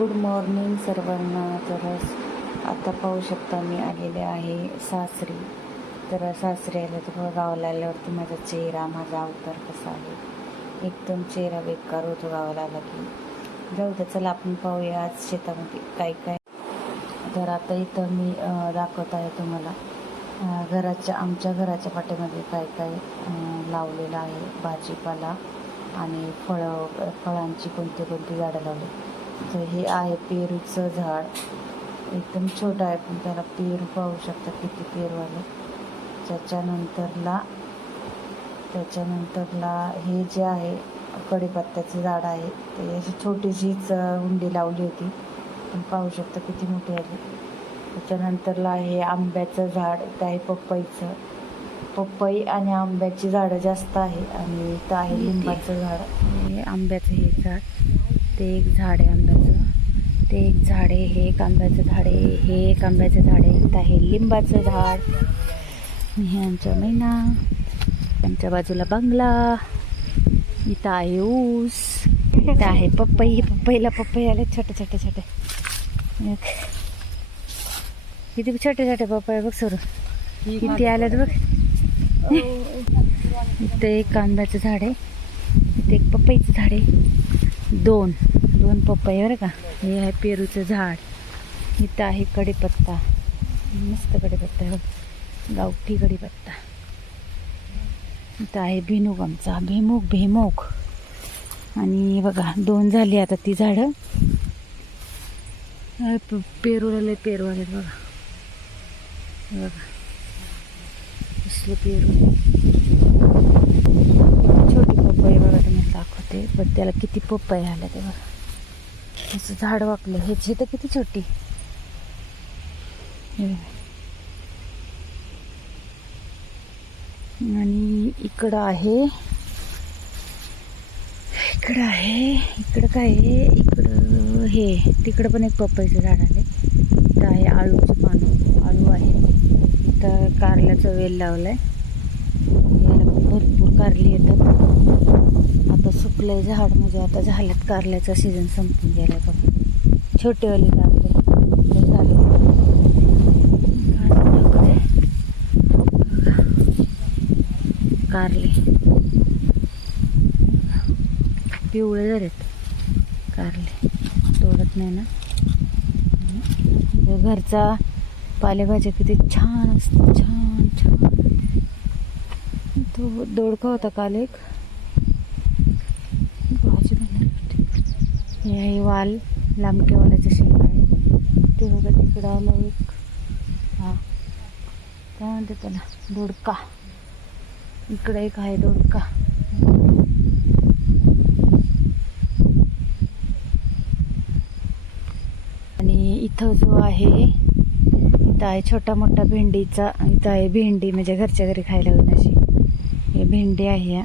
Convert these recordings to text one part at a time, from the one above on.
Good morning सर्वांना. तर आता पाहू शकता मी आलेले आहे सासरी. तर सासरी आले तर बघा गावाला आल्यावरती माझा चेहरा माझा अवतार कसा आहे. एकदम चेहरा बेकार होतो गावाला आला की. जाऊ दे चला आपण पाहूया आज शेतामध्ये काय काय. तर आता इथं मी दाखवत आहे तुम्हाला घराच्या आमच्या घराच्या पाठीमध्ये काय काय लावलेलं आहे. भाजीपाला आणि फळं फळांची कोणती कोणती झाडं लावली. तर हे आहे पेरूचं झाड. एकदम छोटं आहे पण त्याला पेरू पाहू शकता किती पेरू आले त्याच्यानंतरला त्याच्यानंतरला हे जे आहे कढीपत्त्याचं झाड आहे. ते अशी छोटीशीच हुंडी उंडी लावली होती. पण पाहू शकता किती मोठी आली. त्याच्यानंतरला हे आंब्याचं झाड ते आहे पपईचं. पपई आणि आंब्याची झाडं जास्त आहे. आणि इथं आहे लिंबाचं झाड. आंब्याचं हे झाड. ते एक झाड आहे आंब्याचं. ते एक झाड आहे हे एक आंब्याचं झाड आहे हे एक आंब्याचं झाड आहे. इथं आहे लिंबाचं झाड. ह्यांचा हे आमच्या मैना. आमच्या बाजूला बंगला. इथं आहे ऊस. इथं आहे पप्पई पप्पईला पप्पई आले छोटे छोटे छोटे. किती छोटे छोटे पपई बघ सर. किती आल्यात बघ. इथं एक आंब्याचं झाड आहे. इथं एक पप्पईचं झाड आहे. दोन दोन पपई बरं का. हे आहे पेरूचं झाड. इथं आहे कढीपत्ता. मस्त कढीपत्ता आहे हो. गावठी कढीपत्ता. इथं आहे भिमुग आमचा भिमुग भिमुग. आणि बघा दोन झाली आता ती झाडं. पेरू आले पेरू आले बघा. बघा. कसलं पेरू छोटी पपई बघा तुम्हाला दाखवते. पण त्याला किती पपई आल्या ते बघा. त्याचं झाड वाकलं. ह्याची तर किती छोटी. आणि इकडं आहे. इकडं आहे. इकडं काय आहे? इकडं हे. तिकडं पण एक पपईचं झाड आले इथं आहे आळूची पानं. आळू आहे. इथं कारल्याचं वेल लावलाय. याला भरपूर कारली आपले झाड म्हणजे आता झाल्यात कारल्याचा सीझन संपून गेला बघा. छोटेवाले कारले. झाले कारले कारले. पिवळे झालेत. कारले. तोडत नाही ना. म्हणजे घरचा पालेभाज्या किती छान असतात. छान छान. तो दोडका होता काल एक. हे वाल लांबक्या वालाच्या आहे. ते बघा तिकडं आलं एक. हा. काय म्हणते त्याला? दोडका. इकडे एक आहे दोडका. आणि इथं जो आहे इथं आहे छोटा मोठा भेंडीचा इथं आहे भेंडी म्हणजे घरच्या घरी खायला होईल अशी. हे भेंडी आहे.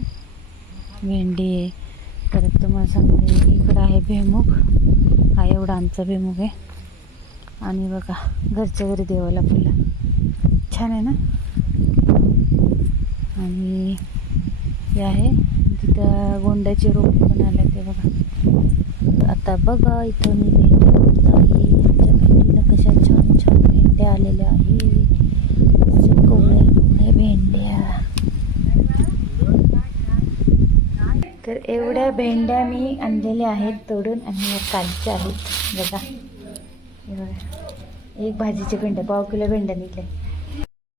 भेंडी आहे. तुम्हाला सांगते इकडं आहे भेमुख. हा एवढा आमचा भेमुख आहे. आणि बघा घरच्या घरी देवाला फुलं. छान आहे ना? आणि हे आहे तिथं गोंड्याचे रोप पण आले ते बघा. आता बघा इथं मी भेंडी कशा छान छान भेंड्या आलेल्या आहेत. तर भेंड्या मी आणलेल्या आहेत तोडून आणि कालच्या आहेत. बघा. एक भाजीचे भेंड्या पाव किलो भेंड्या निघल्या